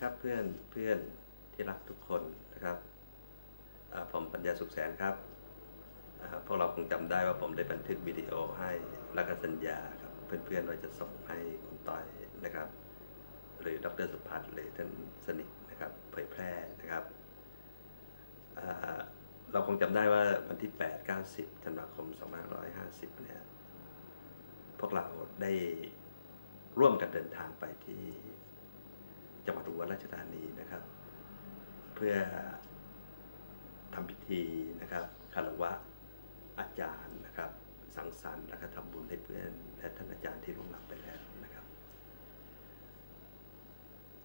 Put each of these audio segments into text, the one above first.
ครับเพื่อนเพื่อนที่รักทุกคนนะครับผมปัญญาสุขแสนครับพวกเราคงจำได้ว่าผมได้บันทึกวิดีโอให้แล้วก็สัญญาครับเพื่อนๆว่าจะส่งให้คุณต้อยนะครับ หรือดรสุพัฒน์หรือท่านสนิทนะครับเผยแพร่นะครับเราคงจำได้ว่าวันที่ 8 90ธันวาคม2550เนี่ยพวกเราได้ร่วมกันเดินทางไปที่ จังหวัดอุบลราชธานีนะครับ เพื่อทำพิธีนะครับคารวะอาจารย์นะครับ สังสรรค์และก็ทำบุญให้เพื่อนและท่านอาจารย์ที่ล่วงลับไปแล้วนะครับ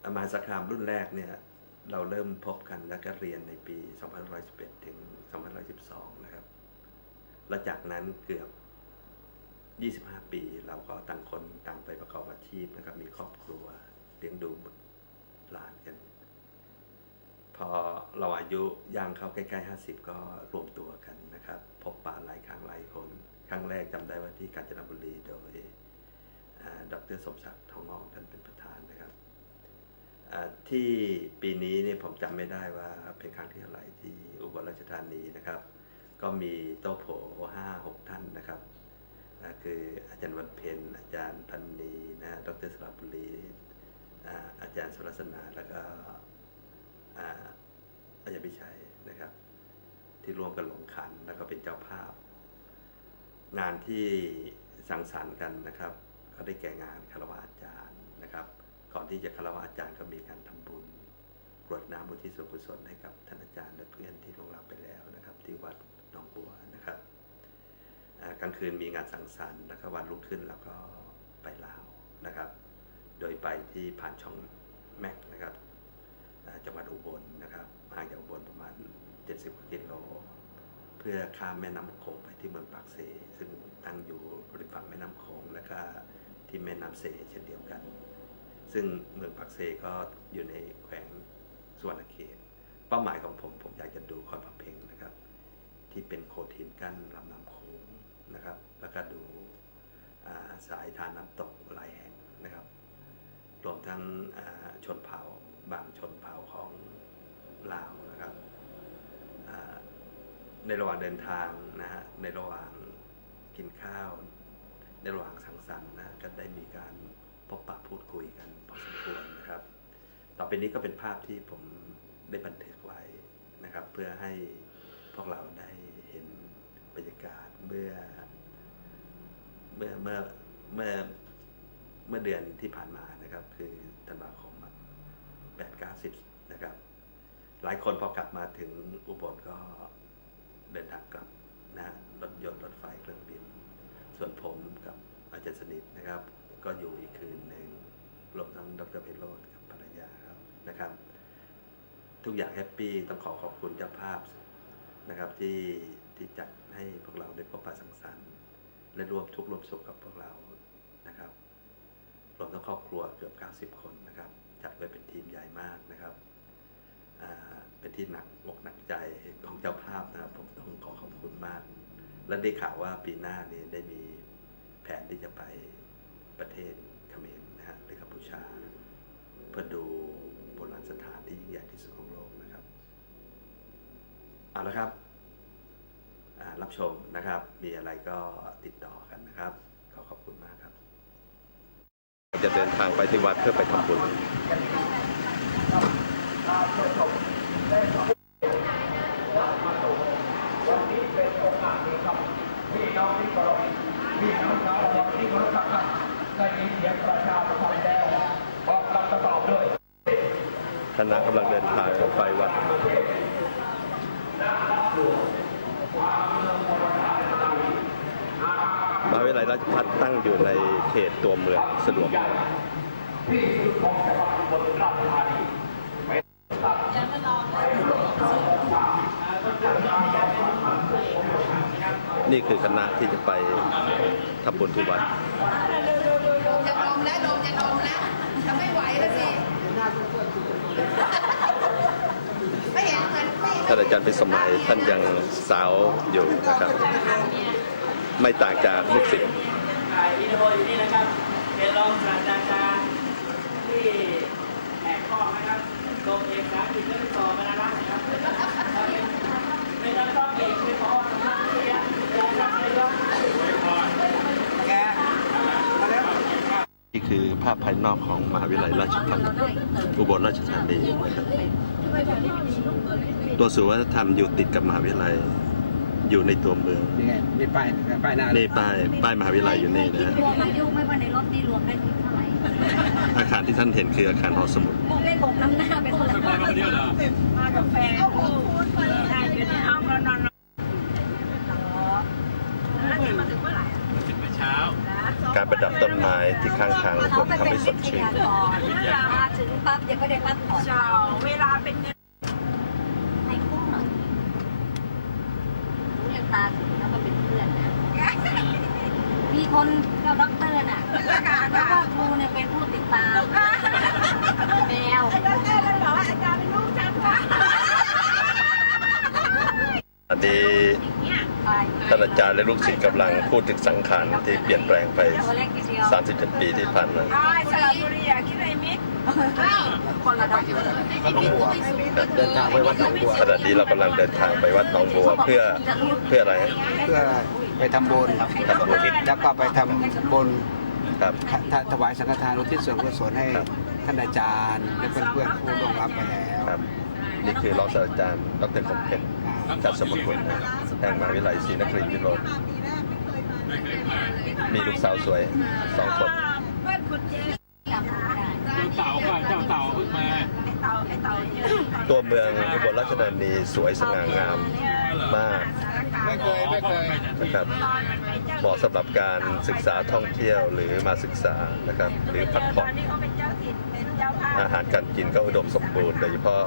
อามาสครามรุ่นแรกเนี่ยเราเริ่มพบกันและก็เรียนในปี 2511 ถึง 2512 นะครับ และจากนั้นเกือบ 25 ปี เราก็ต่างคนต่างไปประกอบอาชีพนะครับ มีครอบครัวเลี้ยงดูบุตร หลานกัน พอเราอายุย่างเข้าใกล้ๆ 50 ก็รวมตัวกันนะครับ พบปะหลายครั้งหลายคน ครั้งแรกจำได้ว่าที่กาญจนบุรีโดยดรสมศักดิ์ทองงอกท่านเป็นประธานนะครับที่ปีนี้เนี่ยผมจำไม่ได้ว่าเป็นครั้งที่เท่าไหร่ที่อุบลราชธานีนะครับ ก็มีโต๊ะโผห้าหกท่านนะครับคืออาจารย์วันเพ็ญอาจารย์พันนีนะดรสระบุรี จารย์สุรสนา แล้วก็อาอาจารย์พิชัยนะครับ ที่ร่วมกันลงขันแล้วก็เป็นเจ้าภาพ งานที่สังสรรค์กันนะครับ ก็ได้แก่งานคารวะอาจารย์นะครับ ก่อนที่จะคารวะอาจารย์ก็มีการทำบุญกรวดน้ำบุญที่ส่วนกุศลให้กับท่านอาจารย์และเพื่อนที่ลงลับไปแล้วนะครับ ที่วัดหนองบัวนะครับกลางคืนมีงานสังสรรค์แล้วก็วันรุ่งขึ้นแล้วก็ไปลาวนะครับ โดยไปที่ผ่านช่อง แม็กนะครับจังหวัดอุบลนะครับห่างจากอุบลประมาณ 70กว่ากิโล เพื่อข้ามแม่น้ำโขงไปที่เมืองปากเซซึ่งตั้งอยู่ริมฝั่งแม่น้ำโขงและก็ที่แม่น้ำเซเช่นเดียวกัน ซึ่งเมืองปากเซก็อยู่ในแขวงสวรรณเขต เป้าหมายของผมผมอยากจะดูคอนพะเพลงนะครับ ที่เป็นโขดหินกั้นลำน้ำโขงนะครับ แล้วก็ดูสายทานน้ำตกหลายแห่งนะครับ รวมทั้งอ่าชนเผ่าบางชนเผ่าของลาวนะครับอ่า ในระหว่างเดินทางนะฮะในระหว่างกินข้าว ในระหว่างสังสรรค์นะก็ได้มีการพบปะพูดคุยกันพอสมควรนะครับ ต่อไปนี้ก็เป็นภาพที่ผมได้บันทึกไว้นะครับ เพื่อให้พวกเราได้เห็นบรรยากาศเมื่อเมื่อเมื่อเมื่อเมื่อเดือนที่ผ่านมานะครับ คือธันวาคมแปดเก้าสิบนะครับ หลายคนพอกลับมาถึงอุบลก็ เดินทางกลับนะฮะรถยนต์รถไฟเครื่องบิน ส่วนผมกับอาจารย์สนิทนะครับ ก็อยู่อีกคืนหนึ่งรวมทั้งดรเพโรดกับภรรยาครับนะครับ ทุกอย่างแฮปปี้ต้องขอขอบคุณเจ้าภาพนะครับที่ที่จัดให้พวกเราได้พบปะสังสรรค์และรวมทุกรวมสุขกับพวกเรานะครับรวมทั้งครอบครัวเกือบ 90 คนนะครับ จัดไว้เป็นทีมใหญ่มากนะครับ เป็นที่หนักอกหนักใจของเจ้าภาพนะครับ ผมต้องขอขอบคุณมาก และได้ข่าวว่าปีหน้าเนี่ยได้มีแผนที่จะไปประเทศเขมรนะฮะหรือกัมพูชา เพื่อดูโบราณสถานที่ยิ่งใหญ่ที่สุดของโลกนะครับเอาละครับรับชมนะครับ มีอะไรก็ติดต่อกันนะครับ ขอขอบคุณมากครับ จะเดินทางไปที่วัดเพื่อไปทำบุญ วันนี้เป็นโอกาสดีครับพี่น้องที่เคารพพี่น้องชาวอุบลที่เคารพครับได้ยินเสียงประชาสัมพันธ์แล้วบอกคำตอบด้วย คณะกำลังเดินทางไปวัด มหาวิทยาลัย ราชภัฏตั้งอยู่ในเขตตัวเมืองสะดวกที่สุดของจังหวัดอุบลราชธานีนี่คือคณะที่จะไปทำบุญที่วัดจะนมแล้วนมจะนมแล้วจะไม่ไหวแล้วสิไม่เห็นเหมือนไม่ท่านอาจารย์พิสมัยท่านยังสาวอยู่นะครับ ไม่ต่างจากลูกศิษย์ถ่ายวิดีโออยู่นี่นะครับ เป็นรองศาสตราจารย์ที่แหกข้อนะครับนี่คือภาพภายนอกของมหาวิทยาลัยราชภัฏอุบลราชธานีนะครับตัวศูนย์วัฒนธรรมอยู่ติดกับมหาวิทยาลัย อยู่ในตัวเมืองนี่ไงนี่ป้ายป้ายหน้านี่ป้ายป้ายมหาวิทยาลัยอยู่นี่นะฮะ รวมอายุไม่ว่าในรถนี่รวมได้เท่าไหร่อาคารที่ท่านเห็นคืออาคารหอสมุด เลขหกน้ำหน้าเป็นเท่าไหร่มากับแฟนลูกใช่อยู่ในห้องเรานอนแล้วจะมาถึงเมื่อไหร่การประดับต้นไม้ที่ข้างทางเขาควรไปทำเป็นให้สวิดทชื่นยากรมาถึงปั๊บยังไม่ได้พักผ่อน เช้าเวลาเป็นเงิน ให้คุ้มหน่อยรู้ยัง ตาถึงแล้วก็เป็นเพื่อนนะ มีคนก็ด็อกเตอร์น่ะแล้วก็ครูเนี่ยเป็นผู้ติดตามแมว อาจารย์เลยเหรออาจารย์เป็นลูกฉันค่ะอันนี้ไปท่านอาจารย์และลูกศิษย์กำลังพูดถึงสังขารที่เปลี่ยนแปลงไปตัวเล็กนิดเดียว37 ปีที่ผ่านมาอ้ายสระบุรีอยากคิดอะไร หนองบัวเดินทางไปวัดหนองบัวขณะนี้เรากำลังเดินทางไปวัดหนองบัวเพื่อเพื่ออะไรฮะ เพื่อไปทำบุญทำบุญ แล้วก็ไปทำบุญครับ ถถวายสังฆทานอุทิศส่วนกุศลให้ท่านอาจารย์และเพื่อนๆผู้ล่วงลับไปแล้วครับ นี่คือรองศาสตราจารย์ดรคมเพชรจัดสมุทรคุณแห่งมหาวิทยาลัยศรีนครินทร์วิโรจน์มีลูกสาวสวยสองคน เพื่อนคุณเจจำไม่ได้ เจ้าเต่าก็เจ้าเต่าเพิ่งมาไอ้เต่าไอ้เต่าเจอตัวเมืองอุบลราชธานีสวยสง่างามมากไม่เคยไม่เคยนะครับเหมาะสำหรับการศึกษาท่องเที่ยวหรือมาศึกษานะครับ หรือพักตผ่ออนนนี้เขาเป็นเจ้าถิ่นเป็นเจ้าภาพอาหารการกินก็อุดมสมบูรณ์โดยเฉพาะ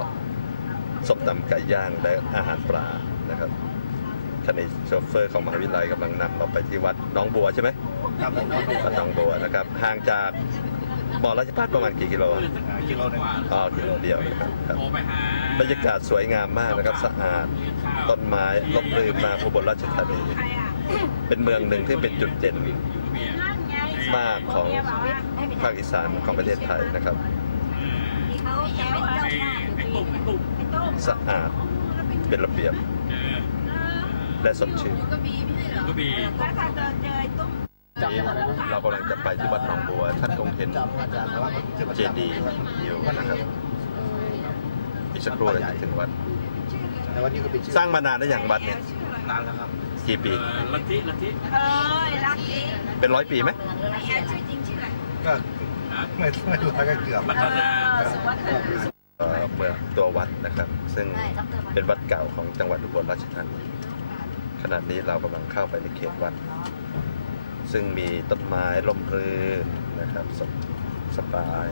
ส้มตำไก่ย่างและอาหารปลานะครับขณะนี้โชเฟอร์ของมหาวิทยาลัยกำลังนำเราไปที่วัดหน้องบัวใช่ไหมครับผมวัดหน้องบัวนะครับห่างจาก มอราชพัฒประมาณกี่กิโลกิโลหนึงอ๋อกิโลเดียวนะครับครับโทรไปหาบรรยากาศสวยงามมากนะครับสะอาดต้นไม้ร่มรื่นมากอุบลราชธานีใครอะเป็นเมืองหนึ่งที่เป็นจุดเด่นนั่นไงมากของภาคอีสานของประเทศไทยนะครับที่เขาจะเป็นเจ้าไอ้ภาพไอ้ตุ่มไอ้ตุ่มไอ้โต้งสะอาดเป็นระเบียบเออและสดชื่น นเจอไอ้ตุ้มนี้เรากำลังจะไปที่วัดหนองบัวท่านคงเห็นจำอาจารย์แต่ว่าชื่อเจดีย์อยู่นะครับอีกสักครู่เราจะถึงวัดแต่วันนี้ก็เป็นชื่อสร้างมานานได้อย่างวัดเนี่ยนานแล้วครับกี่ปีเอ่อลัทธิลัทธิเอ้ยรักจริงเป็นร้อยปีไหมเมืองหรืออะไรไอ้แอนชื่อจริงชื่ออะไรก็ไม่ไม่รู้ก็เกือบพัฒนาเออสุวัฒนาเอ่อเมืองตัววัดนะครับ ซึ่งใช่ด็อกเตอร์เป็นวัดเก่าของจังหวัดอุบลราชธานีขณะนี้เรากำลังเข้าไปในเขตวัด ซึ่งมีต้นไม้ร่มรื่นนะครับสสบาย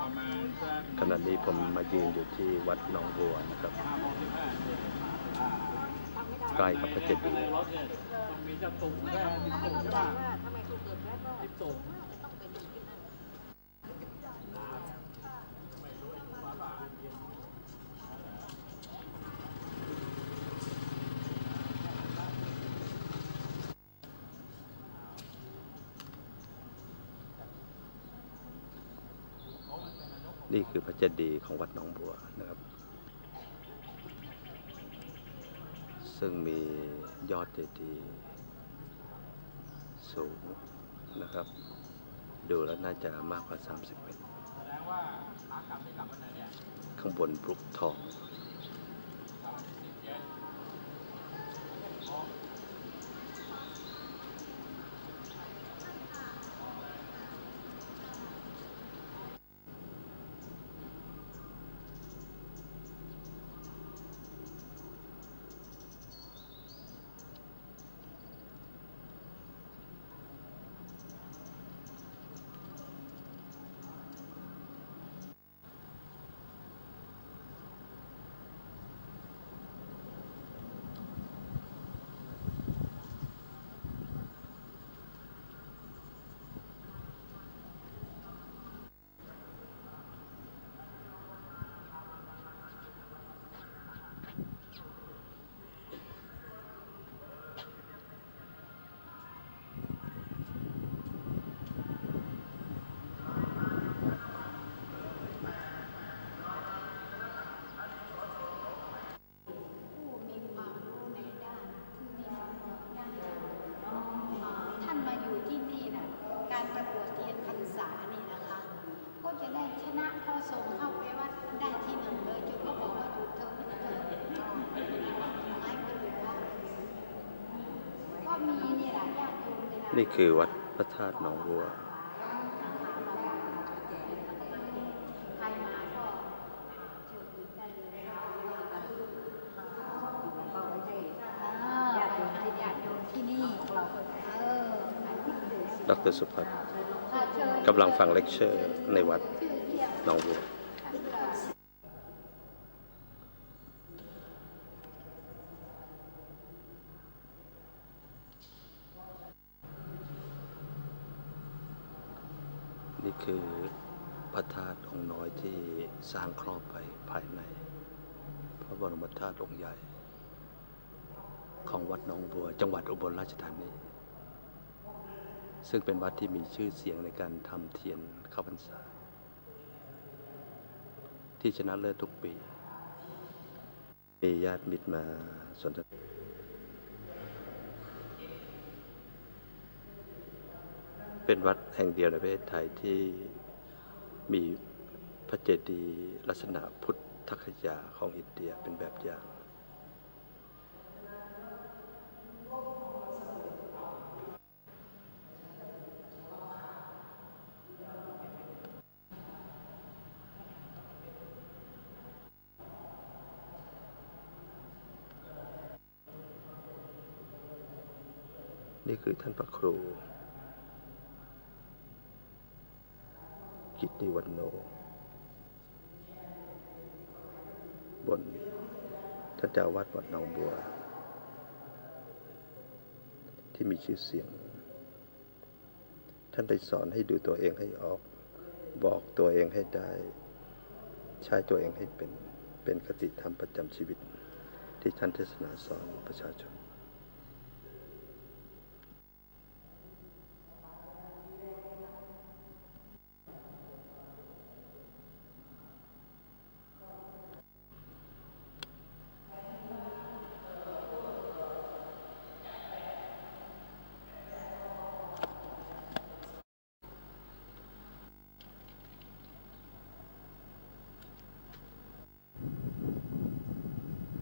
ประมาณสักขณะนี้ผมมายืนอยู่ที่วัดหนองบัวนะ ครับใกล้กับพระเจดีย์รถเนี่ยมันมีเจ้าตุ่มแค่ติดตุ่มใช่ป่ะติดตุ่มนี่คือพระเจดีย์ของวัดหนองบัวนะครับ ซึ่งมียอดเจดีย์สูงนะครับ ดูแล้วน่าจะมากกว่า 30 เมตรข้างบนปลุกทอง นี่คือวัดพระธาตุหนองบัวญาติโยมที่ญาติโยมที่นี่เราก็เออดรสุพัฒน์กำลังฟังเลคเชอร์ในวัดหนองบัว นี่คือพระธาตุองค์น้อยที่สร้างครอบไปภายใน พระบรมธาตุองค์ใหญ่ ของวัดหนองบัว จังหวัดอุบล ราชธานี ซึ่งเป็นวัดที่มีชื่อเสียงในการทำเทียนเข้าพรรษา ที่ชนะเลิศทุกปี มีญาติมิตรมาสนทนาเป็นวัดแห่งเดียวในประเทศไทยที่มีพระเจดีย์ลักษณะพุทธคยาของอินเดียเป็นแบบอย่าง นี่คือท่านพระครู กิตติวันโน บนท่านเจ้าวาดวัดหนองบัว ที่มีชื่อเสียง ท่านได้สอนให้ดูตัวเองให้ออก บอกตัวเองให้ได้ ใช้ตัวเองให้เป็น เป็นคติธรรมประจำชีวิต ที่ท่านเทศนาสอนประชาชน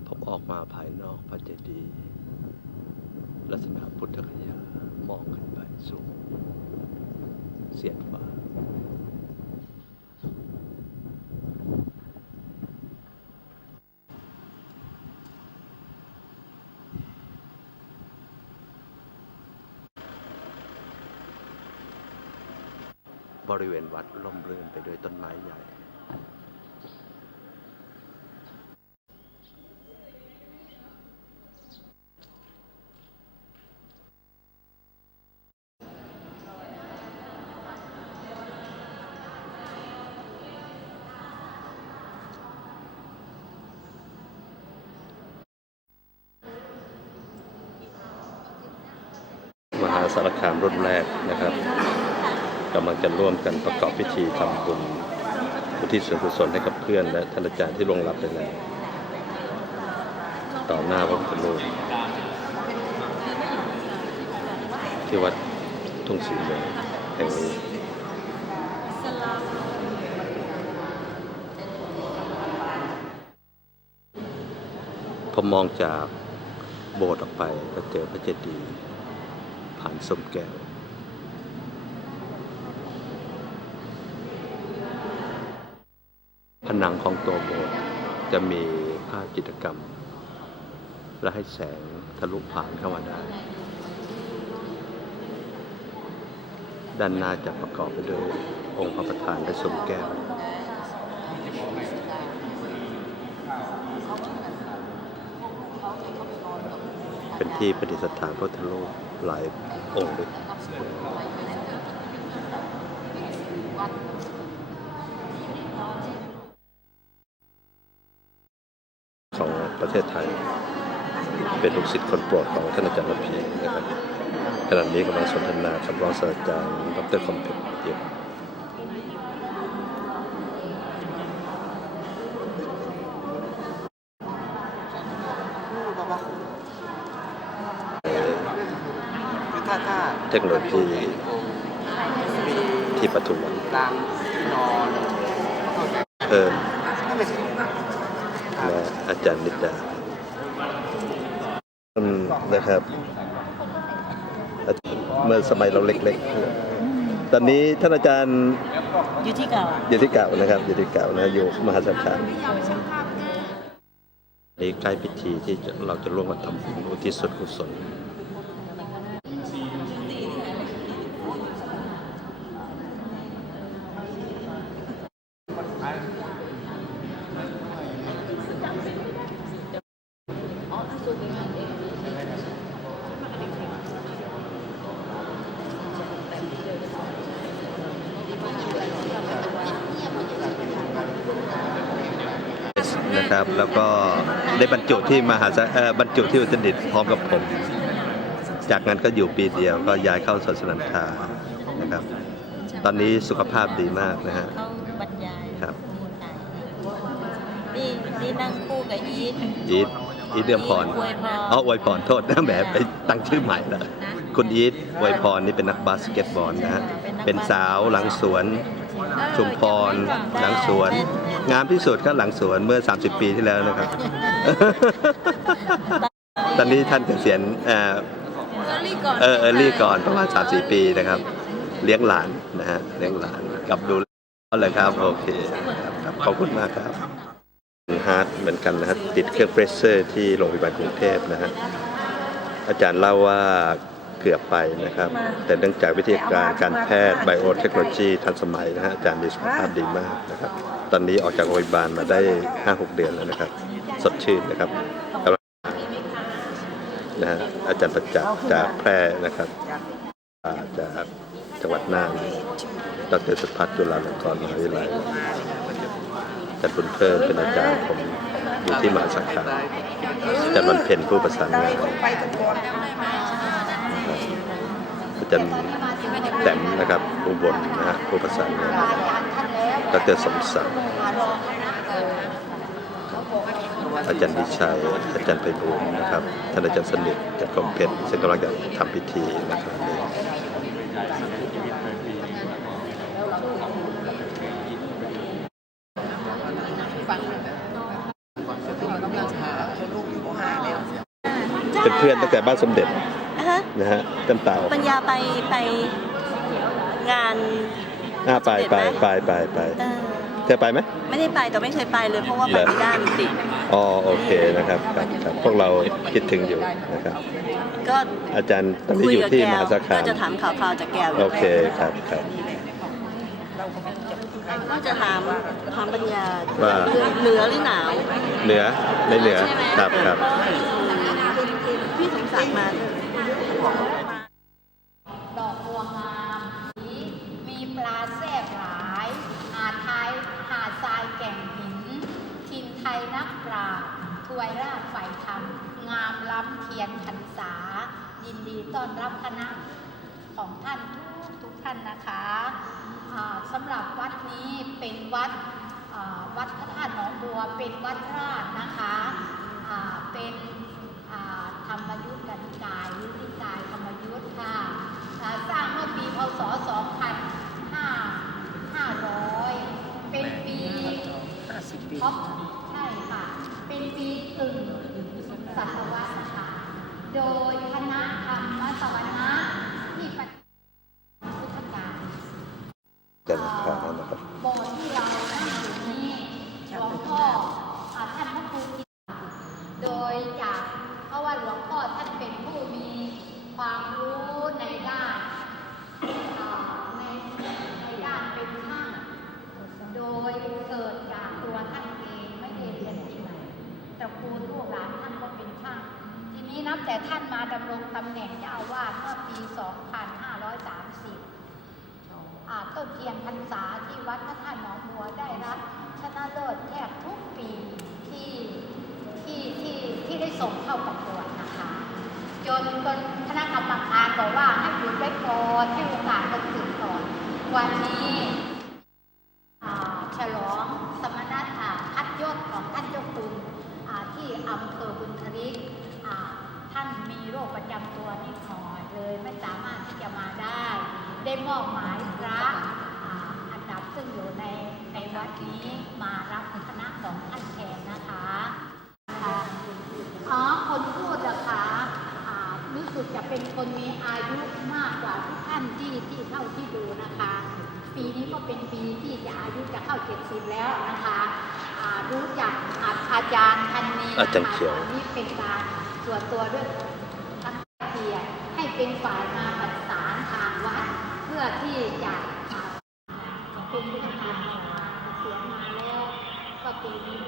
ผม ออกมาภายนอกพระเจดีย์ลักษณะพุทธคยามองขึ้นไปสูง เสียดฟ้าบริเวณวัดร่มรื่นไปด้วยต้นไม้ใหญ่ มหาสา รุ่นแรกนะครับกำลังจะร่วมกันประกอบพิธีทำบุญอุทิศส่วนกุศลให้กับเพื่อนและท่านอาจารย์ที่ลงลับไปแล้วต่อหน้าพระพุทธรูปที่วัดทุ่งศรีเมืองแห่งนี้ผมมองจากโบสถ์ออกไปก็เจอพระเจดีย์ ผ่านสมแก้ว ผนังของตัวโบสถ์จะมีภาพจิตรกรรม และให้แสงทะลุผ่านเข้ามาได้ ด้านหน้าจะประกอบไปด้วยองค์พระประธานและสมแก้วเป็นที่ประดิษฐานพระพุทธรูป หลายองค์เลยของประเทศไทย เป็นลูกศิษย์คนโปรดของท่านอาจารย์ระพีนะครับขณะนี้กำลังสนทนากับรองศาสตราจารย์ดรคอมเพชรเยี่ยมเอ่อ คือถ้าถ้า เทคโนโลยีที่ปทุมวันรางที่นอนเพิ่มนั่นเป็นสิและอาจารย์นิดดาอืมนะครับอาจารย์เมื่อสมัยเราเล็กๆ ตอนนี้ท่านอาจารย์อยู่ที่เก่าอยู่ที่เก่านะครับอยู่ที่เก่านะอยู่มหาสารคามนี่ใกล้พิธีที่จะเราจะร่วมกันทำบุญอุทิศส่วนกุศล นะครับ แล้วก็ได้บรรจุที่มหาสารเอ่อบรรจุที่อุตรดิตถ์พร้อมกับผม จากนั้นก็อยู่ปีเดียวก็ย้ายเข้าสวนสนันทานะครับ ตอนนี้สุขภาพดีมากนะฮะ เขาบรรยายครับนี่นี่นั่งคู่กับอีทอีทอีทเดือมพรอวยพรอ๋ออวยพรโทษนะแหมไปตั้งชื่อใหม่แล้วคุณอีทอวยพรนี่เป็นนักบาสเกตบอลนะฮะ เป็นสาวหลังสวน ชุมพรหลังสวน งามที่สุดก็หลังสวนเมื่อ 30 ปีที่แล้วนะครับ ตอนนี้ท่านเกษียณเอ่อเออรี่ก่อนเออเออรี่ก่อนประมาณ 3-4 ปีนะครับ เลี้ยงหลานนะฮะเลี้ยงหลานกับดูแลเลยครับโอเคครับครับขอบคุณมากครับฮาร์ดเหมือนกันนะฮะติดเครื่องเพรสเซอร์ที่โรงพยาบาลกรุงเทพนะฮะอาจารย์เล่าว่า เกือบไปนะครับ แต่เนื่องจากวิทยาการการแพทย์ไบโอเทคโนโลยีทันสมัยนะฮะอาจารย์มีสุขภาพดีมากนะครับ ตอนนี้ออกจากโรงพยาบาลมาได้ 5-6 เดือนแล้วนะครับ สดชื่นนะครับกำลังนะฮะอาจารย์ประจักษ์จากแพร่นะครับอ่าจากจังหวัดน่านดรสุพัฒน์จุฬาลงกรณ์มหาวิทยาลัยอาจารย์บุญเพิ่มเป็นอาจารย์ผมอยู่ที่มหาสารคามอาจารย์วันเพ็ญผู้ประสานงาน อาจารย์แต้มนะครับอุบลนะฮะผู้ประสานงานดรสมศักดิ์อาจารย์วิชัย อาจารย์ไพบูลย์นะครับ ท่านอาจารย์สนิทจากกรมเพชรซึ่งกำลังจะทำพิธีนะครับนี้เป็นเพื่อนตั้งแต่บ้านสมเด็จฮะ นะฮะจำเต่าปัญญาไปไปงานหน้าไปไปไปไปไปเออเธอไปไหม ไม่ได้ไปแต่ไม่เคยไปเลยเพราะว่าไปไม่ได้มันติดอ๋อโอเคนะครับครับครับ พวกเราคิดถึงอยู่นะครับ ก็อาจารย์ตอนนี้คุยอยู่กับที่แกมหาวสารคาก็มจะถามข่าวๆจากแกวโอเคครับครับ ก็จะถามถามปัญญาว่าเหนือหรือหนาวเหนือในเหนือใช่ไหมครับครับพี่สมศักดิ์มา ดอกบัวงามสีมีปลาแซ่บหลาย หาดไทยหาดทรายแก่งหิน ทินไทยนักปราถวยราชฝ่ายธรรม งามล้ำเทียนพรรษา ยินดีต้อนรับคณะของท่านทุกทุกท่านนะคะสำหรับวัดนี้เป็นวัดวัดพระธาตุหนองบัวเป็นวัดราชนะคะเป็น ธรรมยุทธกันกายหรือนิกายธรรมยุทธค่ะอ่าสร้างเมื่อปีพศ 2500 เป็นปีท็อปใช่ค่ะ เป็นปีกึ่งศตวรรษค่ะ โดยคณะธรรมสวรรณะที่ปฏิพุทธการ อาจารย์ขานะครับ โบสถ์ที่เรานั่งอยู่นี้หลวงพ่ออ่าท่านพระครูกิติโดยจากเพราะว่าหลวงพ่อท่านเป็นผู้มีความรู้ในด้านอ่าในในด้านเป็นช่างโดยเกิดจากตัวท่านเองไม่ได้เรียนที่ไหนแต่ครูลูกหลานท่านก็เป็นช่าง ทีนี้นับแต่ท่านมาดำรงตำแหน่งเจ้าอาวาสเมื่อปี 2530 อ่าต้นเทียนพรรษาที่วัดพระธาตุหนองบัวได้รับชนะเลิศแทบทุกปีที่ที่ที่ที่ได้ส่งเข้าประกวดนะคะ จนจนคณะกรรมการบอกว่าให้หยุดไว้ก่อนให้โอกาสคนอื่นก่อน วันนี้ฉลองสมณะอ่าพัดยศของท่านเจ้าคุณที่อำเภอบุญทริกท่านมีโรคประจำตัวนิดหน่อยเลยไม่สามารถที่จะมาได้ ได้มอบหมายพระอันดับซึ่งอยู่ในในวัดนี้มารับคณะของท่านแทนนะคะค่ะอ๋อคนพูดนะคะอ่ารู้สึกจะเป็น เป็นคนมีอายุมากกว่าทุกท่านที่ที่เท่าที่ดูนะคะ ปีนี้ก็เป็นปีที่จะ อายุจะเข้าเจ็ดสิบแล้วนะคะอ่ารู้จักอาอาจารย์ท่านนี้อาจารย์เขียวอันนี่เป็นการส่วนตัวด้วยทั้งเกียรติให้เป็นฝ่ายมาประสานทางวัด เพื่อที่จะอ่าเป็นเรื่องการเสียมาแล้วก็ปีนี้